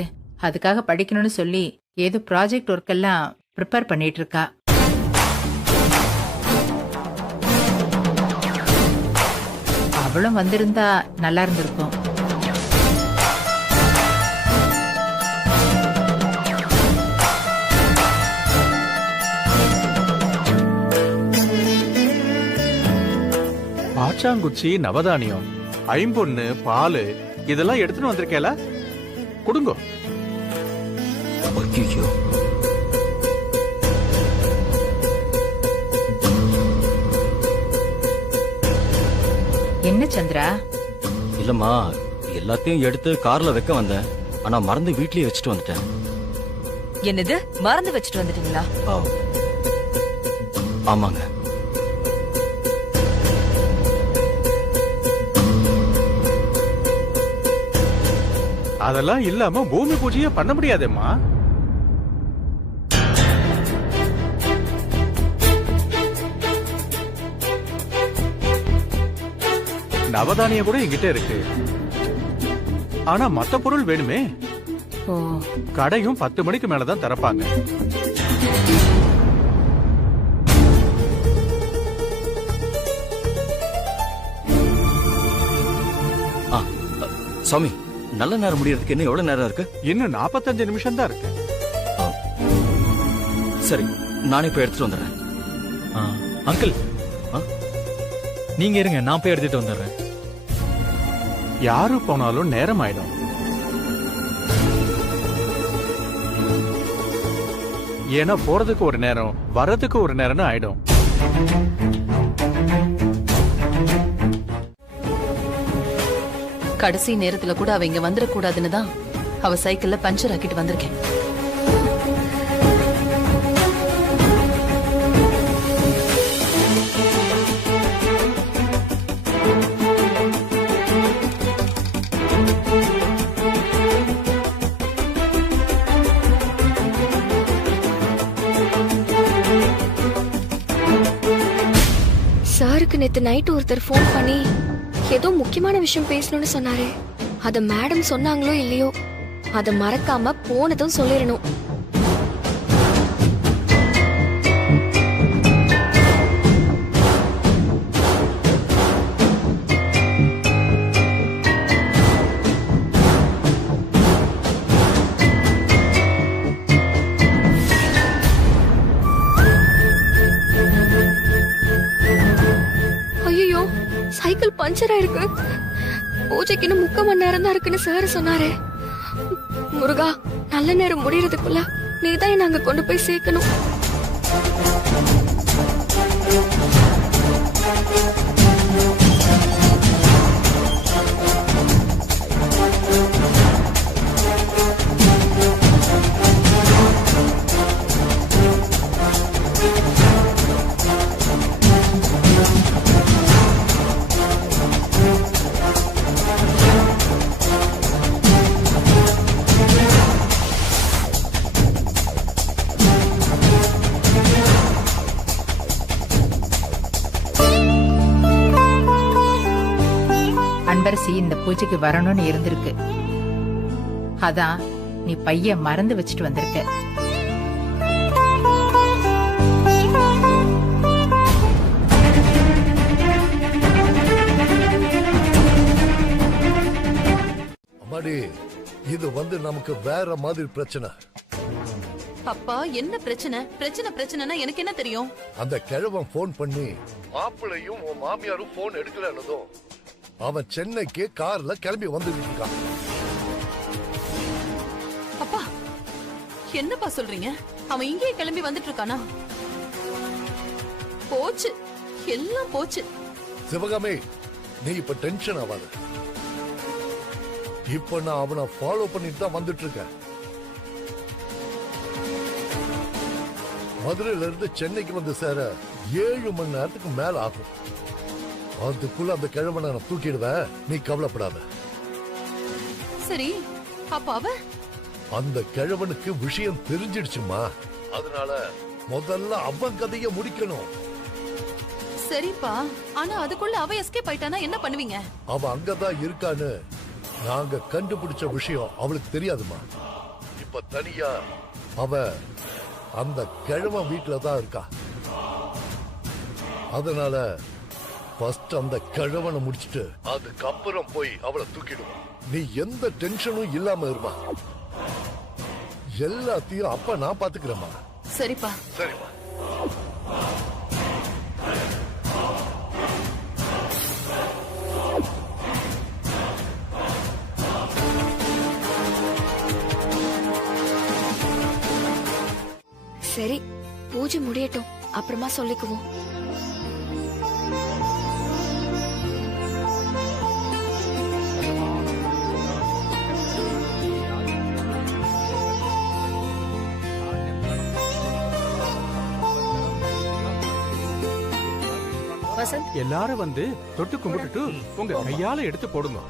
அதுக்காக படிக்கணும்னு சொல்லி ஏதோ ப்ராஜெக்ட் ஒர்க் எல்லாம் ப்ரிப்பேர் பண்ணிட்டு இருக்கா. அவளும் வந்திருந்தா நல்லா இருந்திருக்கும். பாச்சாங்குச்சி, நவதானியம், ஐம்பொன்னு, பால் இதெல்லாம் எடுத்துட்டு வந்திருக்கேல, கொடுங்க. என்ன சந்திரா? இல்லம்மா, எல்லாத்தையும் எடுத்து கார்ல வைக்க வந்தேன். ஆனா மறந்து வீட்லயே வச்சுட்டு வந்துட்டேன். என்னது, மறந்து வச்சுட்டு வந்துட்டீங்களா? ஆமாங்க. அதெல்லாம் இல்லாம பூமி பூஜையே பண்ண முடியாதேம்மா. நவதானிய கூட என்கிட்ட இருக்கு. ஆனா மத்த பொருள் வேணுமே. கடையும் 10 மணிக்கு மேலதான் திறப்பாங்க. சாமி, நல்ல நேரம் முடியறதுக்கு இன்னும் எவ்வளவு நேரம் இருக்கு? இன்னும் 45 நிமிஷம் தான் இருக்கு. சரி, நானே போய் எடுத்துட்டு வந்துடுறேன். அங்கிள், நீங்க இருங்க, நான் போய் எடுத்துட்டு வந்துடுறேன். யாரு போனாலும் நேரம் ஆயிடும். ஏன்னா போறதுக்கு ஒரு நேரம், வர்றதுக்கு ஒரு நேரம்னு ஆயிடும். கடைசி நேரத்துல கூட அவ இங்க வந்துடக்கூடாதுன்னு தான் அவ சைக்கிள்ல பஞ்சர் ஆக்கிட்டு வந்திருக்கேன். சாருக்கு நேத்து நைட் ஒருத்தர் ஃபோன் பண்ணி ஏதோ முக்கியமான விஷயம் பேசணும்னு சொன்னாரு. அத மேடம் சொன்னாங்களோ இல்லையோ, அத மறக்காம போனதும் சொல்லிடணும். ஐயோ, சைக்கிள் பஞ்சர் ஆயிருக்கு. பூஜைக்கு இன்னும் 3/4 மணி நேரம் தான் இருக்குன்னு சார் சொன்னாரு. முருகா, நல்ல நேரம் முடியறதுக்குள்ள நீதான் என்ன அங்க கொண்டு போய் சேர்க்கணும். அன்பரசி இந்த பூஜைக்கு வரணும்னு இருந்திருக்கு. அதான் நீ பைய மறந்து வச்சுட்டு வந்திருக்க. அம்மாடி, இது நமக்கு வேற மாதிரி பிரச்சனை. அப்பா, என்ன பிரச்சனை? பிரச்சனைனா எனக்கு என்ன தெரியும்? அந்த கிழவன் போன் பண்ணி மாப்பிள்ளையும் உன் மாமியாரும் போன் எடுக்கலன்னதும் அவன் சென்னைக்கு கார்ல கிளம்பி வந்துட்டு இருக்கான். அப்பா, என்னப்பா சொல்றீங்க? அவன் இங்கே கிளம்பி வந்துட்டு இருக்கானா? போச்சு, எல்லாம் போச்சு. சிவகாமி, நீ இப்ப டென்ஷன் ஆகாத. இப்ப நான் அவனை ஃபாலோ பண்ணிட்டு தான் வந்துட்டு இருக்கேன். மதுரையில இருந்து சென்னைக்கு வந்து சேர 7 மணி நேரத்துக்கு மேல ஆகும். அதுக்குள்ள அந்த கிழவனை நான் தூக்கிடுவேன், நீ கவலைப்படாத. சரி, அப்ப அவன் அந்த கிழவனுக்கு விஷயம் தெரிஞ்சிடுச்சுமா. அதனால முதல்ல அவன் கதைய முடிக்கணும். சரிப்பா, ஆனா அதுக்குள்ள அவ எஸ்கேப் ஆயிட்டானா என்ன பண்ணுவீங்க? அவ அங்கதான் இருக்கான்னு நாங்க கண்டுபிடிச்ச விஷயம் அவளுக்கு தெரியாதுமா. இப்ப தனியா அவ அந்த கிழவன் வீட்டுல தான் இருக்கா. அதனால ஃபர்ஸ்ட் அந்த கிழவனை முடிச்சிட்டு அதுக்கப்புறம் போய் அவளை தூக்கிடுவோம். நீ எந்த டென்ஷனும் இல்லாம இருமா. எல்லாத்தையும் அப்ப நான் பாத்துக்கிறேம்மா. சரிப்பா. சரிம்மா. சரி, பூஜை முடியட்டும், அப்புறமா சொல்லிக்குவோம். எல்லாரும் வந்து தொட்டு கும்பிட்டுட்டு உங்க கையால எடுத்து போடுங்க.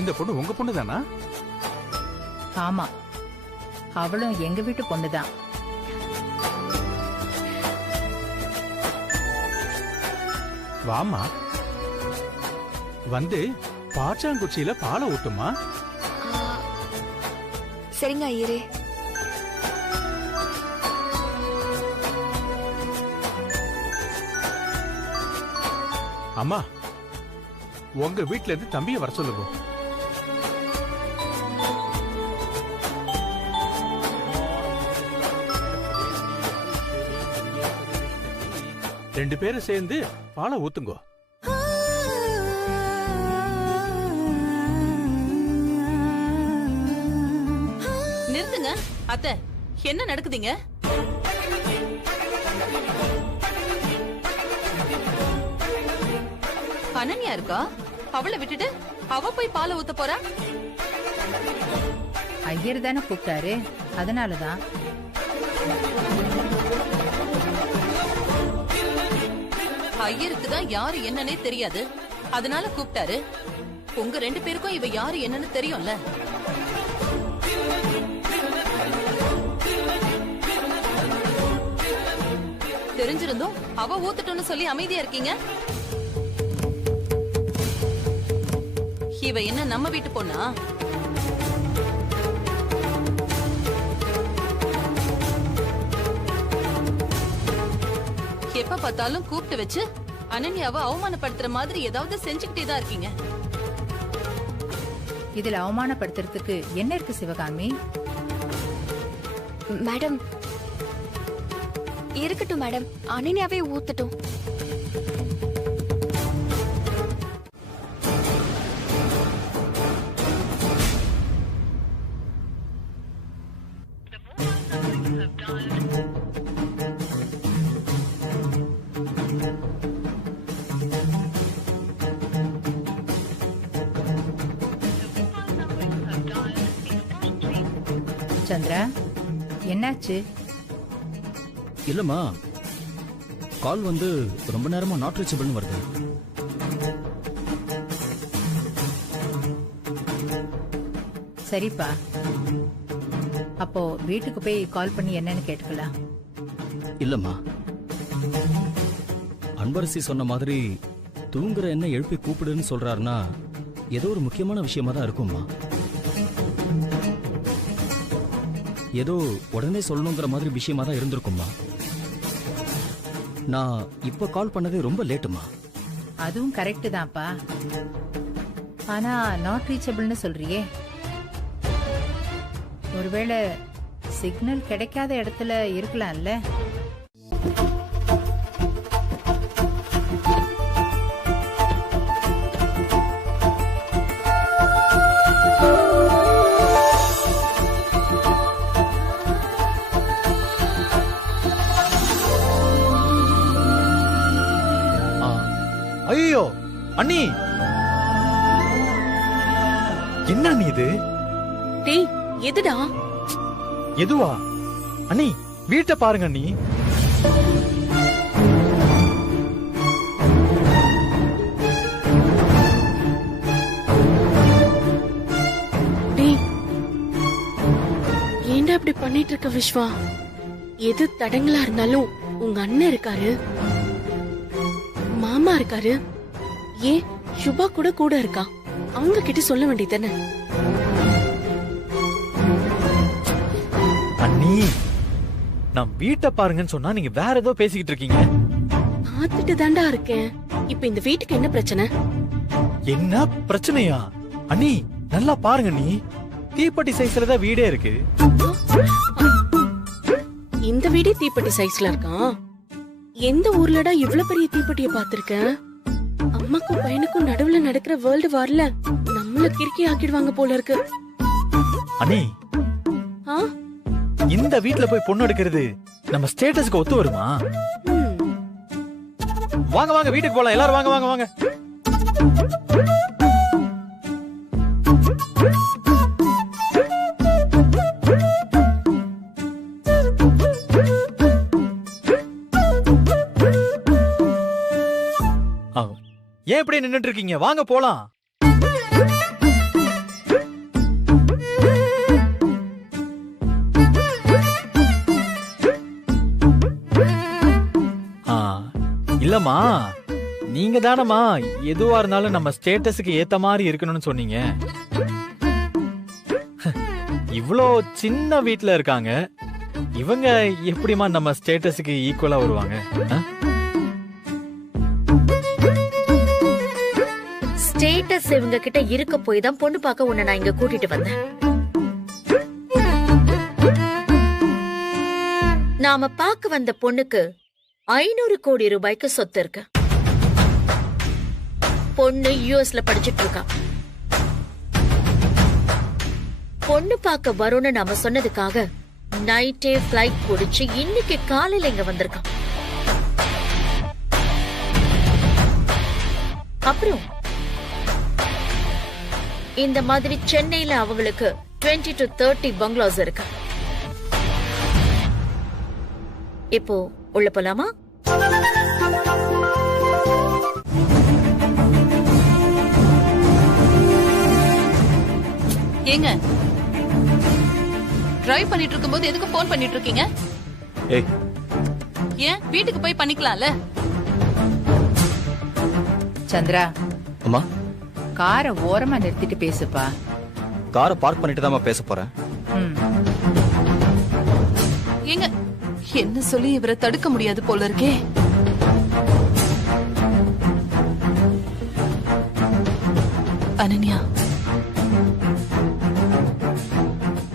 இந்த பொண்ணு உங்க பொண்ணு தானா? ஆமா, அவளும் எங்க வீட்டு பொண்ணுதான். வாமா, வந்து பாச்சாங்குச்சியில பாலை ஊட்டுமா. சரிங்க ஐயரே. அம்மா, உங்க வீட்ல இருந்து தம்பிய வர சொல்லுங்க. ரெண்டு பேரும் சேர்ந்து பாலை ஊத்துங்க. நிறுத்துங்க அத்தை, என்ன நடக்குதுங்க? அனன்யா இருக்கா? அவளை விட்டுட்டு அவ போய் பாலை ஊத்த போறா? ஐயர் தானே கூப்பிட்டாரு, அதனாலதான். ஐயருக்கு தான் யாரு என்னன்னே தெரியாது, அதனால கூப்பிட்டாரு. உங்க 2 பேருக்கும் இவ யாரு என்னன்னு தெரியும்ல. தெரிஞ்சிருந்தும் அவ ஊத்துட்டோன்னு சொல்லி அமைதியா இருக்கீங்க. இவ என்ன நம்ம வீட்டு பொண்ணா? எப்ப பார்த்தாலும் கூப்பிட்டு வச்சு அனன்யாவை அவமானப்படுத்துற மாதிரி ஏதாவது செஞ்சுக்கிட்டே தான் இருக்கீங்க. இதுல அவமானப்படுத்துறதுக்கு என்ன இருக்கு சிவகாமி? மேடம் இருக்கட்டும் மேடம், அனன்யாவே ஊத்தட்டும். சந்திரா, என்னாச்சு? இல்லம்மா, கால் வந்து ரொம்ப நேரமா நாட் ரீச்சபிள்னு வருது. சரிப்பா, அப்போ வீட்டுக்கு போய் கால் பண்ணி என்னன்னு கேட்டுக்கலாம். இல்லம்மா, அன்பரசி சொன்ன மாதிரி தூங்குற என்ன எழுப்பி கூப்பிடுன்னு சொல்றாருன்னா ஏதோ ஒரு முக்கியமான விஷயமா தான் இருக்கும்மா. ஏதோ உடனே சொல்லணுங்கிற மாதிரி விஷயமா தான் இருந்திருக்கும்மா. நான் இப்ப கால் பண்ணதே ரொம்ப லேட்டுமா. அதுவும் கரெக்ட் தான்ப்பா. ஆனா நாட் ரீச்சபிள்னு சொல்றியே, ஒருவேளை சிக்னல் கிடைக்காத இடத்துல இருக்கலாம்ல? ஐயோ அண்ணி, என்ன அண்ணி இது? டேய், எதுடா? எதுவா அண்ணி? வீட்டை பாருங்க அண்ணி. டேய், ஏன்டா இப்படி பண்ணிட்டு இருக்க விஸ்வா? எது தடங்களா இருந்தாலும் உங்க அண்ணன் இருக்காரு, மாமா இருக்காரு, ஏன் சுபா கூட கூட இருக்கா, அவங்க கிட்ட சொல்ல வேண்டியதானே? அண்ணி, நான் வீட்டை பாருங்கன்னு சொன்னா நீங்க வேற ஏதோ பேசிக்கிட்டு இருக்கீங்க. பார்த்துட்டு தாண்டா இருக்கேன். இப்ப இந்த வீட்டுக்கு என்ன பிரச்சனை? என்ன பிரச்சனையா? அண்ணி நல்லா பாருங்க அண்ணி, தீப்பெட்டி சைஸ்ல தான் வீடே இருக்கு. இந்த வீடே தீப்பெட்டி சைஸ்ல இருக்கான்? எந்த ஊர்லடா இவ்ளோ பெரிய தீப்பெட்டிய பாத்திருக்க? அம்மாக்கும் பையனுக்கும் நடுவுல நடக்கிற வேர்ல்டு வார்ல நம்மள கிறுக்கி ஆக்கிடுவாங்க போல இருக்கு. அண்ணி, ஆ? இந்த வீட்ல போய் பொண்ணு எடுக்கிறது நம்ம ஸ்டேட்டஸ்க்கு ஒத்து வருமா? வாங்க வாங்க வீட்டுக்கு போலாம், எல்லாரும் வாங்க வாங்க வாங்க. ஏன் இப்படி நின்னுட்டு இருக்கீங்க? வாங்க போலாம். இல்லம்மா, நீங்க தானம்மா எதுவா இருந்தாலும் நம்ம ஸ்டேட்டஸுக்கு ஏத்த மாதிரி இருக்கணும்னு சொன்னீங்க. இவ்ளோ சின்ன வீட்ல இருக்காங்க, இவங்க எப்படிமா நம்ம ஸ்டேட்டஸுக்கு ஈக்குவலா வருவாங்க? ஸ்டேட்டஸ் இவங்க கிட்ட இருக்க போய் தான் பொண்ணு பார்க்க உன்னை நான் இங்க கூட்டிட்டு வந்தேன். நாம பார்க்க வந்த பொண்ணுக்கு 500 கோடி ரூபாய்க்கு சொத்து இருக்கு. பொண்ணு யுஎஸ்ல படிச்சிட்டு இருக்கா. பொண்ணு பார்க்க வரும்னு நாம சொன்னதுக்காக நைட்டே ஃபிளைட் பிடிச்சு இன்னைக்கு காலையில இங்க வந்திருக்கான். அப்புறம் இந்த மாதிரி சென்னையில அவங்களுக்கு 20 to 30 பங்களாஸ் இருக்கு. இப்போ உள்ள போலாமா? ஏங்க டிரைவ் பண்ணிட்டு இருக்கும்போது எதுக்கு போன் பண்ணிட்டு இருக்கீங்க? ஏய், ஏன் வீட்டுக்கு போய் பண்ணிக்கலாம்ல? சந்திரா, அம்மா காரை ஓரமா நிறுத்திட்டு பேசுப்பா. காரை பார்க் பண்ணிட்டு தான் பேச போறேன். ம். ஏங்க என்ன சொல்லி இவரை தடுக்க முடியாது போல இருக்கே. அனன்யா,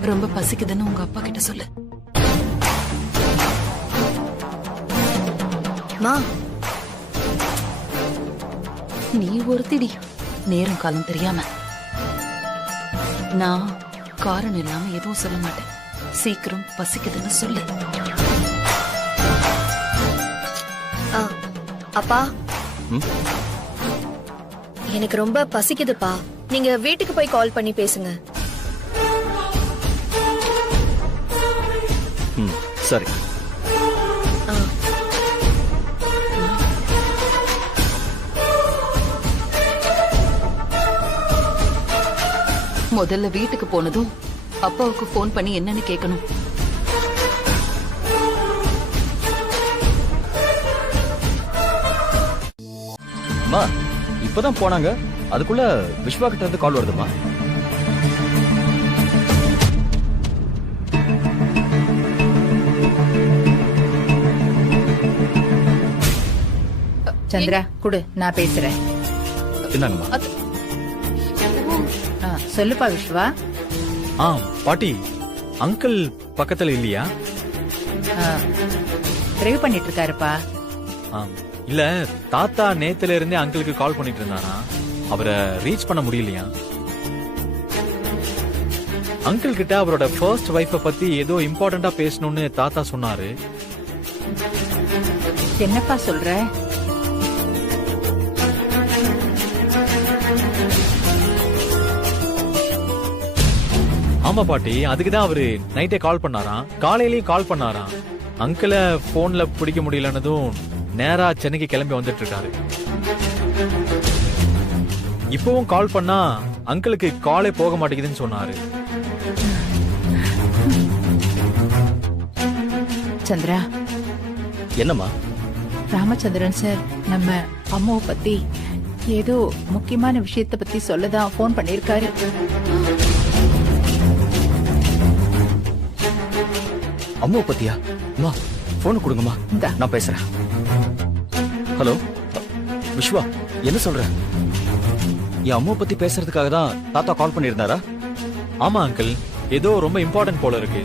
ரொம்ப பசிக்குதுன்னு உங்க அப்பா கிட்ட சொல்லு. மா, நீ ஒருத்திடி நேரம் காலம் தெரியாம. நான் காரணம் இல்லாம எதுவும் சொல்ல மாட்டேன். சீக்கிரம் பசிக்குதுன்னு சொல்லு. அப்பா, ம்? எனக்கு ரொம்ப பசிக்குதுப்பா. நீங்க வீட்டுக்கு போய் கால் பண்ணி பேசுங்க. ம், சரி. முதல்ல வீட்டுக்கு போனதும் அப்பாவுக்கு போன் பண்ணி என்னன்னு கேட்கணும். அம்மா, இப்பதான் போனாங்க, அதுக்குள்ள விஸ்வா கிட்ட இருந்து கால் வருதுமா. சந்திரா குடு, நான் பேசுறேன். என்னங்கம்மா? சொல்லுப்பா விஸ்வா. பாட்டி, அங்கிள் பக்கத்துல இல்லையா? டிரைவ் பண்ணிட்டு இருக்காருப்பா. இல்ல, தாத்தா நேத்துல இருந்தே அங்கிளுக்கு கால் பண்ணிட்டு இருந்தாரா, அவரை ரீச் பண்ண முடியலையா? அங்கிள் கிட்ட அவரோட ஃபர்ஸ்ட் வைஃப பத்தி ஏதோ இம்பார்ட்டண்டா பேசணும்னு தாத்தா சொன்னாரு. என்னப்பா சொல்ற? ஆமா பாட்டி, அதுக்குதான் அவரு நைட்டே கால் பண்ணாராம், காலையிலயும் கால் பண்ணாராம். அங்கிள போன்ல பிடிக்க முடியலன்னதும் நேரா சென்னைக்கு கிளம்பி வந்துட்டு இருக்காரு. இப்பவும் கால் பண்ணா அங்கிளுக்கு காலே போக மாட்டேங்குதுன்னு சொன்னாரு. சந்திரா. என்னம்மா? ராமச்சந்திரன் சார் நம்ம அம்மாவை பத்தி ஏதோ முக்கியமான விஷயத்த பத்தி சொல்லதான் போன் பண்ணிருக்காரு. அம்மாவை பத்தியா? அம்மா, போன் கொடுங்கம்மா, நான் பேசுறேன். ஹலோ விஸ்வா, என்ன சொல்ற? என் அம்மாவை பத்தி பேசுறதுக்காக தான் தாத்தா கால் பண்ணிருந்தாரா? ஆமா அங்கிள், ஏதோ ரொம்ப இம்பார்ட்டன்ட் போல இருக்கு.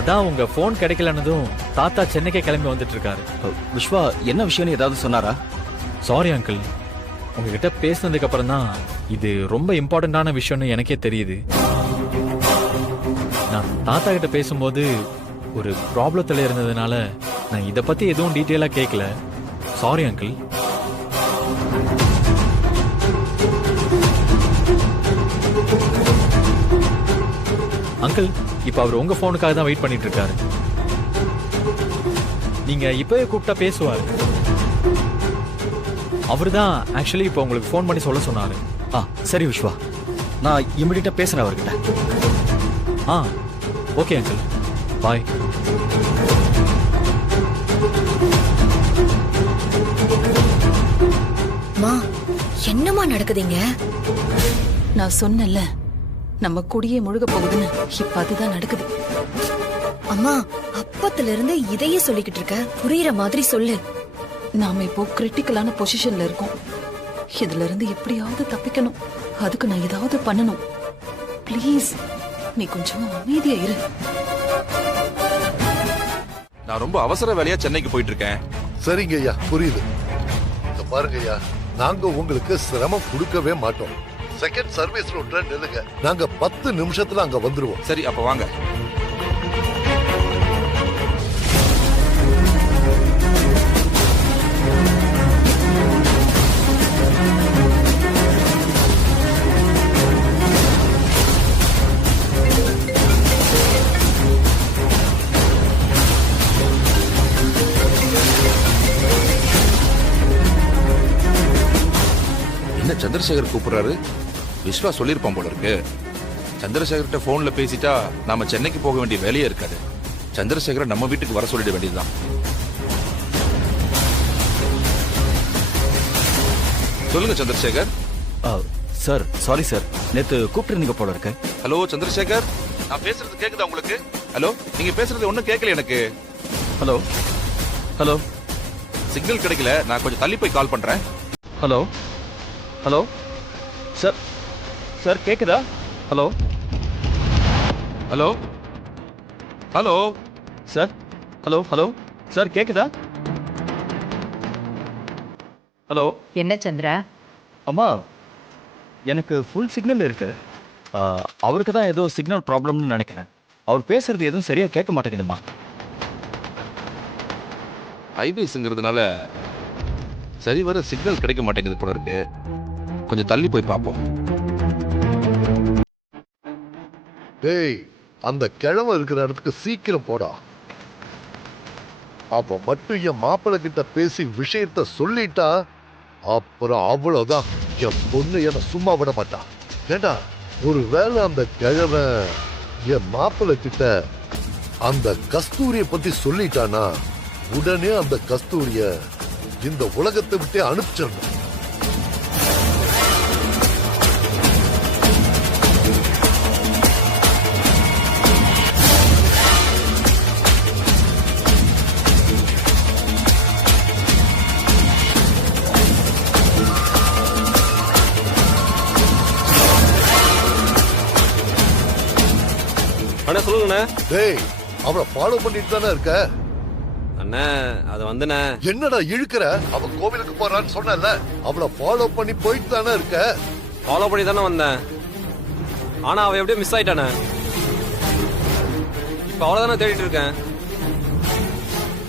அதான் உங்க போன் கிடைக்கலன்னதும் தாத்தா சென்னைக்கே கிளம்பி வந்துட்டு இருக்காரு. விஸ்வா, என்ன விஷயம்னு ஏதாவது சொன்னாரா? சாரி அங்கிள், உங்ககிட்ட பேசினதுக்கு அப்புறம் தான் இது ரொம்ப இம்பார்ட்டன்டான விஷயம்னு எனக்கே தெரியுது. நான் தாத்தா கிட்ட பேசும்போது ஒரு ப்ராப்ளத்துல இருந்ததுனால நான் இத பத்தி எதுவும் டீட்டெயிலா கேட்கல. Sorry uncle. அங்கிள், இப்ப அவர் உங்க போனுக்காக தான் வெயிட் பண்ணிட்டு இருக்காரு. நீங்க இப்பவே கூப்பிட்டா பேசுவாரு. அவர்தான் ஆக்சுவலி இப்ப உங்களுக்கு போன் பண்ணி சொல்ல சொன்னாரு. சரி விஸ்வா, நான் இமிடியேட்டா பேசுறேன் அவர்கிட்ட. ஓகே அங்கிள், பாய். மா, என்னமா நடக்குதுங்க? நான் சொன்னல, நம்ம குடியே முழுக போகுதுன்னு. இப்ப அதுதான் நடக்குது. அம்மா, அப்பத்துல இருந்து இதையே சொல்லிக்கிட்டு இருக்க, புரியுற மாதிரி சொல்லு. நாம இப்போ கிரிட்டிக்கலான பொசிஷன்ல இருக்கோம். இதுல இருந்து எப்படியாவது தப்பிக்கணும். அதுக்கு நான் ஏதாவது பண்ணணும். ப்ளீஸ், நீ கொஞ்சம் அமைதியா இரு. நான் ரொம்ப அவசர வேலையா சென்னைக்கு போயிட்டு இருக்கேன். சரிங்க ஐயா, புரியுது. பாருங்க ஐயா, நாங்க உங்களுக்கு சிரமம் கொடுக்கவே மாட்டோம். செகண்ட் சர்வீஸ் ரோட்ல நில்லுங்க. நாங்க 10 நிமிஷத்துல அங்க வந்துருவோம். சரி, அப்ப வாங்க. என்ன சந்திரசேகர் கூப்பிடுறாரு? விஸ்வா சொல்லியிருப்பான் போல இருக்கு. சந்திரசேகர்கிட்ட போன்ல பேசிட்டா நாம சென்னைக்கு போக வேண்டிய வேலையே இருக்காது. சந்திரசேகரை நம்ம வீட்டுக்கு வர சொல்லிட வேண்டியதுதான். சொல்லுங்க சந்திரசேகர். சார், சாரி சார், நேத்து கூப்பிட்டு போல இருக்கு. ஹலோ சந்திரசேகர், நான் பேசுறது கேக்குதா உங்களுக்கு? ஹலோ, நீங்க பேசுறது ஒண்ணும் கேட்கல எனக்கு. ஹலோ ஹலோ, சிக்னல் கிடைக்கல, நான் கொஞ்சம் தள்ளி போய் கால் பண்றேன். ஹலோ ஹலோ சார், சார் கேக்குதா? Hello hello hello sir, hello hello sir கேக்குதா? ஹலோ. என்ன சந்திரா? அம்மா, எனக்கு ஃபுல் சிக்னல் இருக்கு. அவருக்கு தான் ஏதோ சிக்னல் ப்ராப்ளம்னு நினைக்கிறேன். அவர் பேசுறது எதுவும் சரியா கேட்க மாட்டேங்குதுமா. ஹைவேஸ்ங்கிறதுனால சரி வர சிக்னல் கிடைக்க மாட்டேங்குது போல இருக்கு. கொஞ்சம் தள்ளி போய் பார்ப்போம். டேய், அந்த கிழமை இருக்கிற இடத்துக்கு சீக்கிரம் போடா. அப்ப மட்டும் என் மாப்பிள்ளை கிட்ட பேசி விஷயத்த சொல்லிட்டா அப்புறம் அவ்வளவுதான். என் பொண்ணு என்ன சும்மா விட மாட்டா. ஏண்டா, ஒருவேளை அந்த கிழமை என் மாப்பிள்ளை கிட்ட அந்த கஸ்தூரிய பத்தி சொல்லிட்டானா உடனே அந்த கஸ்தூரிய இந்த உலகத்தை விட்டே அனுப்பிச்சிடணும். அண்ணா சொல்லுங்கண்ணே. டேய், அவளை ஃபாலோ பண்ணிட்டு தானே இருக்க? அண்ணா அது வந்துண்ணே. என்னடா இழுக்கிற? அவ கோவிலுக்கு போறான்னு சொன்னல, அவளை ஃபாலோ பண்ணி போயிட்டு தானே இருக்க? ஃபாலோ பண்ணி தானே வந்தேன். ஆனா அவ எப்படியும் மிஸ் ஆயிட்டானே. இப்ப அவளை தானே தேடிட்டு இருக்கேன்.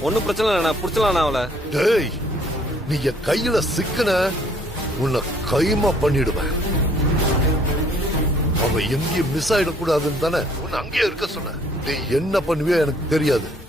ஒன்னும் பிரச்சனை இல்லைண்ணா, பிடிச்சலாண்ணா அவளை. டேய், நீ என் கையில சிக்கன உன்னை கைமா பண்ணிடுவேன். அவ எங்கேயும் மிஸ் ஆயிடக்கூடாதுன்னு தானே உன்னை அங்கேயே இருக்க சொன்ன. நீ என்ன பண்ணுவியோ எனக்கு தெரியாது.